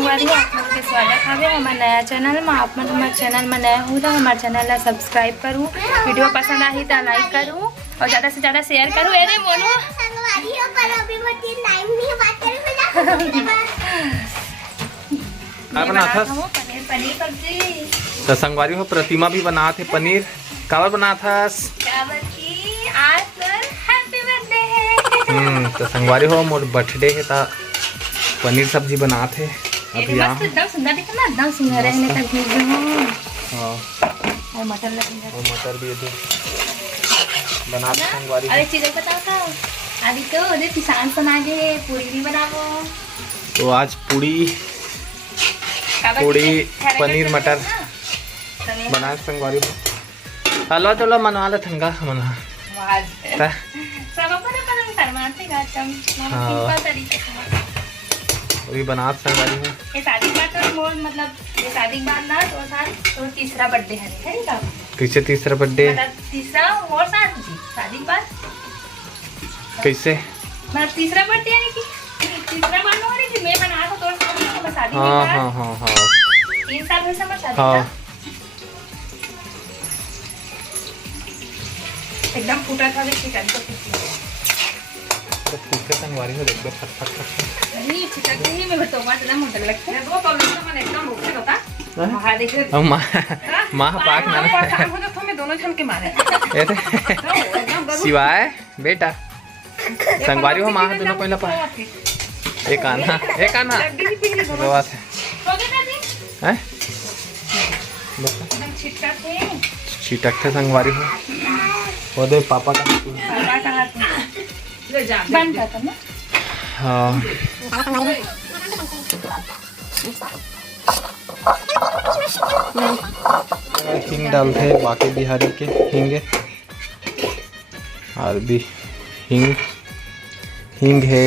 संगवारी आप लोग के स्वागत है हमारे नया चैनल में। आप मन हमारे चैनल में नया हो तो हमारे चैनल ला सब्सक्राइब करूँ, वीडियो पसंद आई तो लाइक करूँ और ज़्यादा से ज़्यादा शेयर करूँ। अरे मोनू बना था पनीर सब्जी तो संगवारी हो प्रतिमा भी बना थे पनीर कावर बना था आज हैप्पी बर्थडे है। तो संगवारी हो मोर बर्थडे है ता पनीर सब्जी बना थे। अब यहाँ एकदम सुंदर दिखा ना, एकदम सुंदर रहने तक भेज दो। हाँ और मटर लगेगा और मटर भी दे बना थे संगवारी। अरे चीज़ें बताओ था अभी तो अरे किसान बना के पूरी भी बनाओ। तो आज पूरी पनीर मटर बना संगवारी हो। हलो चलो मनवा ले ठंडा मना सब अपन फरमाते का सिंपल तरीके से पूरी बना संगवारी हो। ये शादी का तो मोर मतलब ये शादी के बाद ना तो तीसरा बर्थडे है का कैसे तीसरा बर्थडे मतलब तीसरा और साथ शादी के बाद कैसे मतलब तीसरा बर्थडे है कि तीसरा बार हो रही थी मैं बना था तो शादी के हाँ बाद हाँ हाँ हाँ 3 साल हुए समझ शादी हाँ का एकदम फूटा था चिकन तो पूछे संगवारी हो देख फट फट फट नहीं चिकन ही में तो बात ना मुझे लगता है वो कॉलेज में मैंने एकदम भूखे होता वहां देखे अब माँ पाक ना हो तो मैं दोनों जन के मारे सिवाय बेटा संगवारी हो माँ दोनों कोई लपा एक आना रोवा से हो गया दादी हैं एकदम छिटका थे छिटक थे संगवारी हो वो दे पापा का पापा का हाथ ले जा बंद कर ना। हाँ हिंग डालते बाकी बिहारी के हिंगे और भी हिंग है।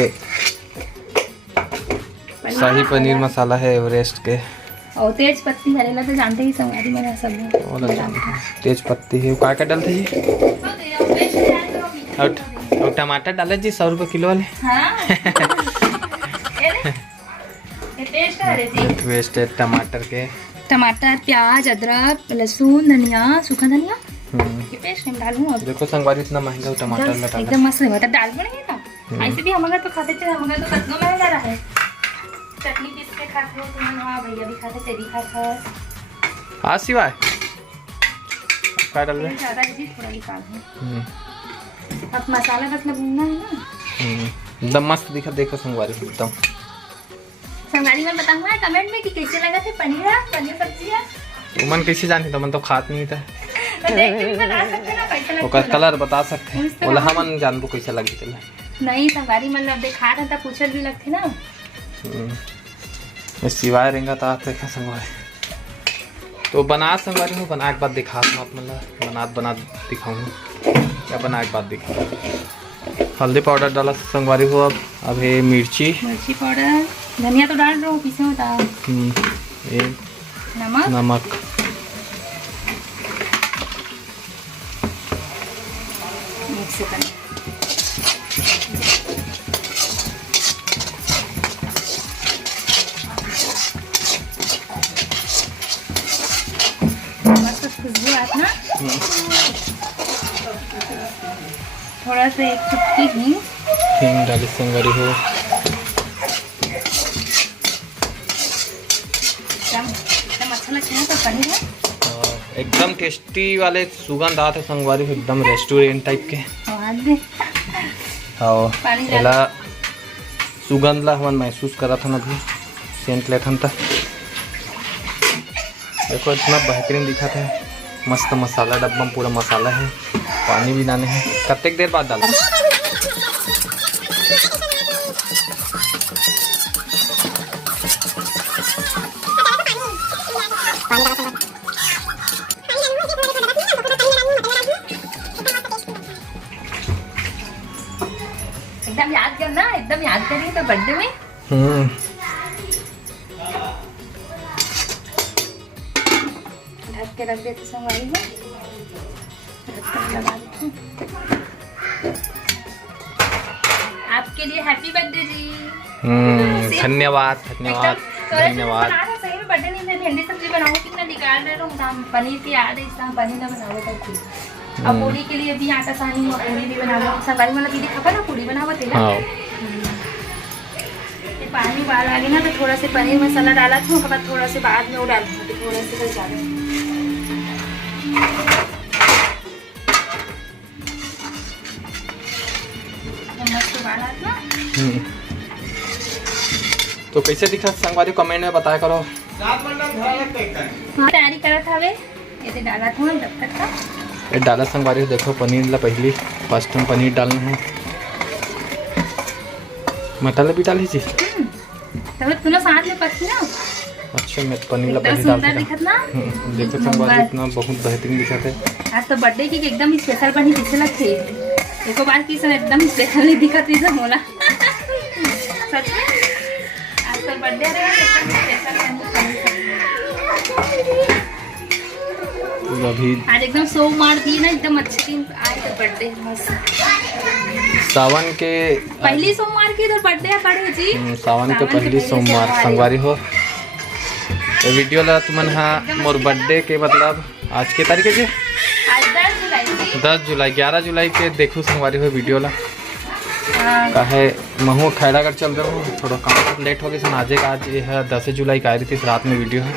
शाही पनीर मसाला है एवरेस्ट के और तेज पत्ती हरेला तो जानते ही संगवारी में सब तेज पत्ती है क्या क्या डालते जी और टमाटर डाले जी 100 रुपये किलो वाले। हाँ वेस्ट है टमाटर के टमाटर प्याज अदरक लहसुन धनिया सूखा धनिया ये पेस्ट हम डालूं। अब देखो संगवारी इतना महंगा हो टमाटर लगा एकदम मस्त है डाल पड़ेंगे ना ऐसे भी हमारा तो खाते थे हमारा तो कितना महंगा रहा है चटनी पीस के खाते हो तुम। हाँ भैया भी खाते तेरी खाता हाँ सिवाय क्या डाल रहे ज़्यादा चीज़ थोड़ा निकाल है अब मसाला बस भूनना है ना एकदम मस्त दिखा देखो संगवारी एकदम संगवारी में बताऊंगा कमेंट में कि कैसे लगा थे पनीर सब्जी मन कैसे जानी तो मन तो खात नहीं था तो देख के भी बता सकते ना कैसे लगता है। कलर बता सकते हैं बोला हम मन जानबो कैसे लगी चला नहीं संगवारी मतलब देखा रहा था पूछल भी लगते ना सिवाय रहेगा तो आते क्या संगवारी तो बना संगवारी हूँ बना के बाद दिखा मतलब बना दिखाऊंगा क्या बना के बाद दिखा। हल्दी पाउडर डाला संगवारी हो। अब है मिर्ची पाउडर धनिया तो डाल रहा हूँ पीछे होता ये नमक मिक्स करना मस्त खुशबू आती ना। थोड़ा सा एक चुटकी हिंग डाली संगवारी हो। एकदम अच्छा लगता है तो पनीर है एकदम टेस्टी वाले सुगंध आते संगवारी एकदम रेस्टोरेंट टाइप के हाँ सुगंध ला हम महसूस करा था ना अभी सेंट ले था देखो इतना बेहतरीन दिखा था मस्त मसाला डब्बा में पूरा मसाला है पानी भी डाले हैं कितने देर बाद डाल एकदम याद करिए तो बर्थडे में ढक के रख देते संगवारी में लगा देते आपके लिए हैप्पी बर्थडे जी। धन्यवाद धन्यवाद। धन्यवाद। सही में बर्थडे नहीं, मैं भिंडी सब्जी बनाऊँ कितना निकाल रहे हो हम पनीर की याद है, इस टाइम पनीर ना बनाओ तक। अब पूरी के लिए भी आटा सानी हुआ, पूरी भी बनाओ। सवारी वाला दीदी खबर ना पूरी बनावा थे ना। पानी उबाल आ गया ना, तो थोड़ा सा पनीर मसाला डाला था, उसके बाद थोड़ा सा बाद में वो डाल दूँगी, थोड़ा सा ज़्यादा। मस्त उबाला था। तो कैसे दिखा संगवारी कमेंट में बताया करो। तैयारी करा था वे, ये डाला था जब तक का ये डाला संगवारी। देखो पनीर ला पहली फर्स्ट टाइम पनीर डालना है, मसाला भी डाली थी तूने साथ में पकी ना। अच्छा मैं पनीर ला पहले डाल दिखा। देखो संगवारी इतना बहुत बेहतरीन दिखा थे। आज तो बर्थडे की एकदम स्पेशल बनी, किसे लगती है देखो बार की एकदम स्पेशल नहीं दिखा थी सब मोला। सच में आज तो बर्थडे एकदम स्पेशल अभी आज एकदम सो मार दी ना, एकदम अच्छे दिन आज तो बर्थडे मस्त। सावन के पहली सोमवार की तो बर्थडे पड़े जी। सावन के पहली सोमवार संगवारी हो। ये वीडियो ला तुमन हाँ मोर बर्थडे के मतलब आज के तारीख है आज 10 जुलाई 10 जुलाई 11 जुलाई के देखो संगवारी हो वीडियो ला। काहे महू खैरा कर चल रहे हो, थोड़ा काम लेट हो गया सन। आज ये है 10 जुलाई का आ रही थी रात में वीडियो है।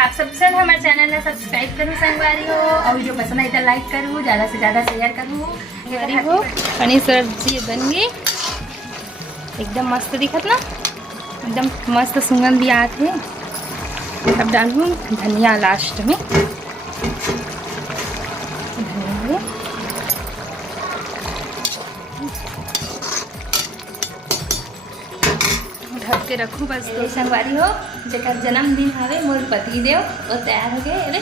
आप सबसे हमारे चैनल में सब्सक्राइब करूँ संगवारी हो, और वीडियो पसंद आई तो लाइक करूँ, ज़्यादा से ज़्यादा शेयर करूँ। हो पनीर सब्जी बन गई एकदम मस्त दिखत ना, एकदम मस्त सुगंध भी आते हैं। अब डालूँ धनिया लास्ट में, धनिया ढक के रखूँ बस। तो संगवारी हो जेकर जन्मदिन हवे मोर पति देव वो तैयार हो गए। अरे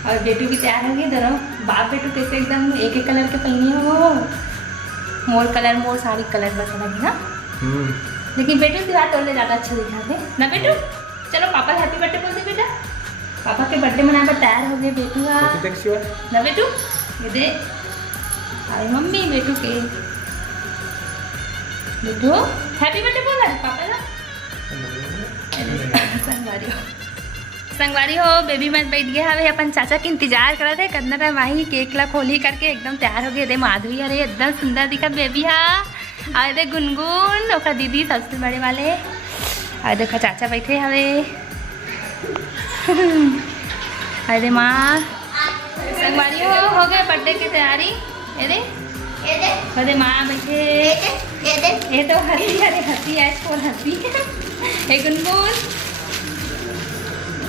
और बेटू भी तैयार हो गए दोनों। बाप बेटू कैसे एकदम एक एक कलर के पहने हो। मोर कलर मोर साड़ी कलर बस लगी ना। लेकिन बेटू की रात और ज़्यादा अच्छा दिखाते ना बेटू। चलो पापा हैप्पी बर्थडे बोल दे बेटा। पापा के बर्थडे मनाने पर तैयार हो गए बेटू ना बेटू। ये दे अरे मम्मी बेटू के बेटू हैप्पी बर्थडे बोला पापा ना। संगवारी हो बेबी मत बैठ गया हवे, अपन चाचा के इंतजार करा थे कदना टाइम वही केक ला खोली करके एकदम तैयार हो गए थे। माधवी अरे एकदम सुंदर दिखत बेबी हा। अरे गुनगुन ओका दीदी सबसे बड़े वाले। अरे देखा चाचा बैठे हवे। अरे माँ संगवारी हो गए बर्थडे की तैयारी। अरे माँ बैठे ये तो हंसी। अरे हंसी है कौन हंसी। हे गुनगुन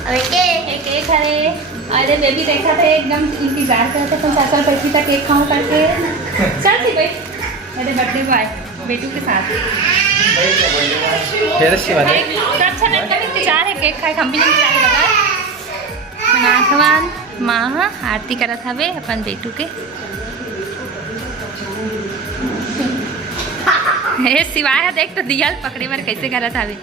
केक अरे अरे बेबी देखा थे एकदम इंतजार करते थे 50 पैसे तक केक खाऊं करके। चल थी भाई अरे बर्थडे को आए बेटू के साथ अच्छा लगता है। इंतजार है केक खाए हम भी इंतजार लगा। भगवान माँ आरती करा था वे अपन बेटू के। हे सिवाय देख तो दिया पकड़े बार कैसे करा था वे।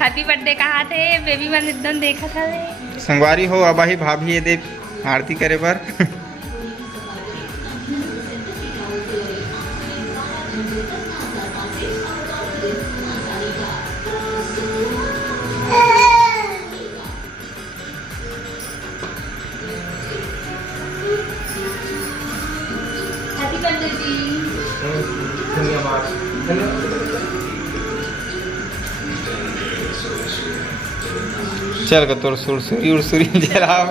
हैप्पी बर्थडे कहा थे बेबी मन एकदम देखा था वे। संगवारी हो अब ही भाभी ये दे आरती करे बर। हैप्पी बर्थडे जी। चल का तोर सुरसुरी उड़सुरी जलाओ।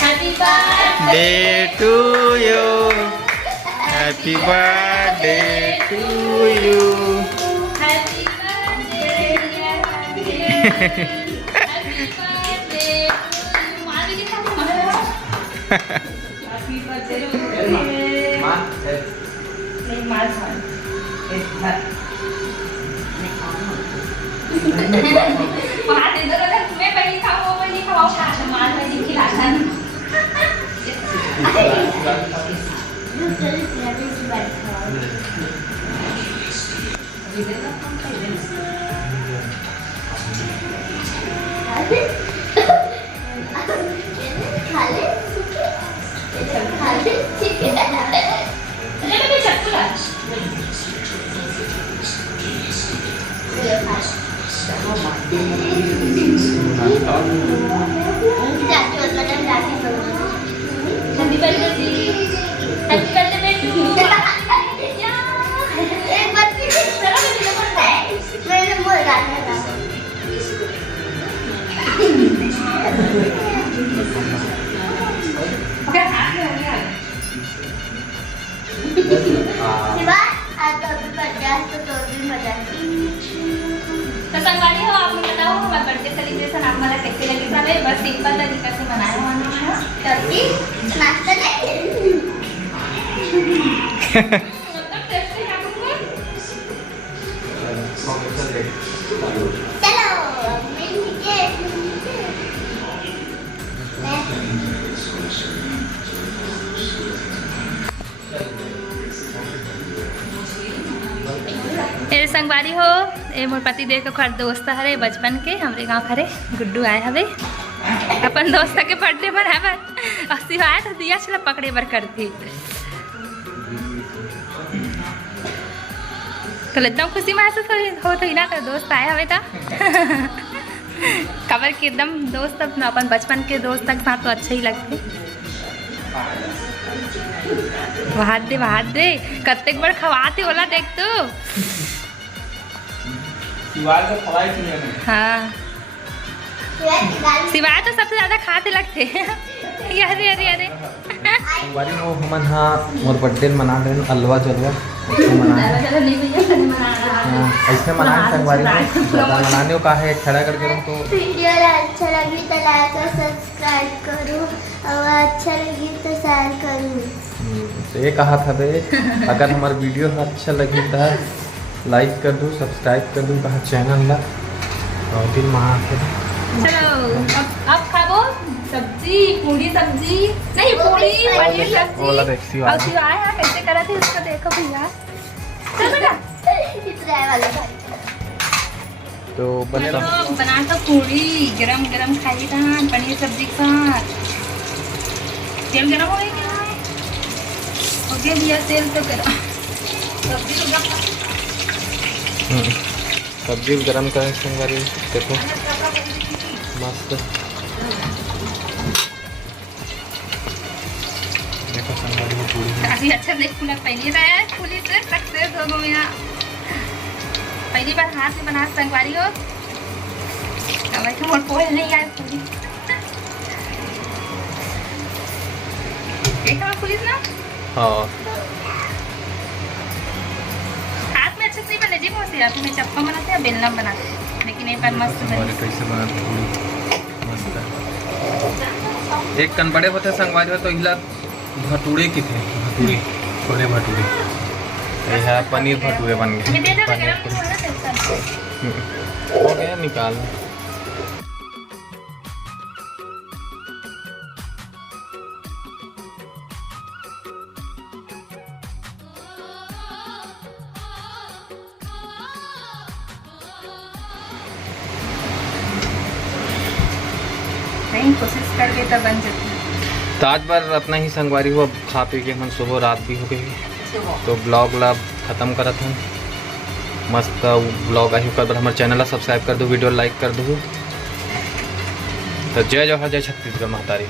Happy birthday to you happy birthday to you. Happy birthday happy birthday नहीं मार वहाँ दे दो ना मैं पहले खाऊँ वो पहले खाओ मार पहले खिलाता तो संगवारी हो आप लोग बताओ हमारा बर्थडे सेलिब्रेशन आप मला कैसे लगे सारे बस सिंपल तरीका से मनाया हुआ है टर्की नाश्ता नहीं मतलब टेस्ट है आपको चलो मिलके मेरे संगवारी हो ए मोर पति देव के खर दोस्त हरे बचपन के हमरे गांव खरे गुड्डू आए हवे अपन दोस्त के बर्थडे मनावे और सिवाय तो दिया चला पकड़े बर करती तो एकदम खुशी महसूस हो तो ना तो दोस्त आए हवे था खबर के एकदम दोस्त अपना अपन बचपन के दोस्त तक साथ तो अच्छे ही लगते वहां दे कत्तेक बार खवाते होला देख तो हाँ सिवाय तो सबसे ज्यादा खाते लगते अरे अरे अरे संगवारी हो हमन हाँ मोर बर्थडे मना रहे अलवा जलवा ऐसे मना संगवारी मनाने का है खड़ा करके तो वीडियो अच्छा लगी तो लाइक और सब्सक्राइब करो और अच्छा लगी तो शेयर करो। तो ये कहा था बे अगर हमारा वीडियो अच्छा लगी तो लाइक कर दो सब्सक्राइब कर दो कहा चैनल ला और फिर महा चलो अब खाबो सब्जी पूरी सब्जी नहीं पूरी पनीर सब्जी और सिवाय हाँ कैसे करा थे उसका देखो भैया चल बेटा इतना वाला तो बने बना तो पूरी गरम गरम खाइएगा पनीर सब्जी के साथ तेल गरम हो गया हो गया भैया तेल तो गरम सब्जी गरम करें संगवारी देखो मस्त देखो संगवारी में पूरी काफी अच्छा देख खुला पहली बार खुली से सक्सेस हो गया मेरा पहली बार हाथ से बना संगवारी हो अब ऐसे मोर पोहे नहीं आए पूरी एक बार पुलिस ना हाँ हाथ में अच्छे से नहीं बने जी मोसी आप में चप्पा बनाते हैं बेलना बनाते हैं लेकिन एक बार मस्त बने कैसे बनाते पूरी मस्त एक कन बड़े होते संगवारी हो तो हिला भटूरे की थे भटूरे छोले भटूरे यह पनीर भटूरे बन गए दे दो गरम हो ना हो गया निकाल नहीं कोशिश करके तो बन जाती है तो आज बार अपना ही संगवारी हो अब खा पी के हम सुबह रात भी हो गई तो ब्लॉग ला ख़त्म करत हूँ मस्त ब्लॉग आई कर हमारे चैनल ला सब्सक्राइब कर दो वीडियो लाइक कर दो तो जय जवाहर जय छत्तीसगढ़ महतारी।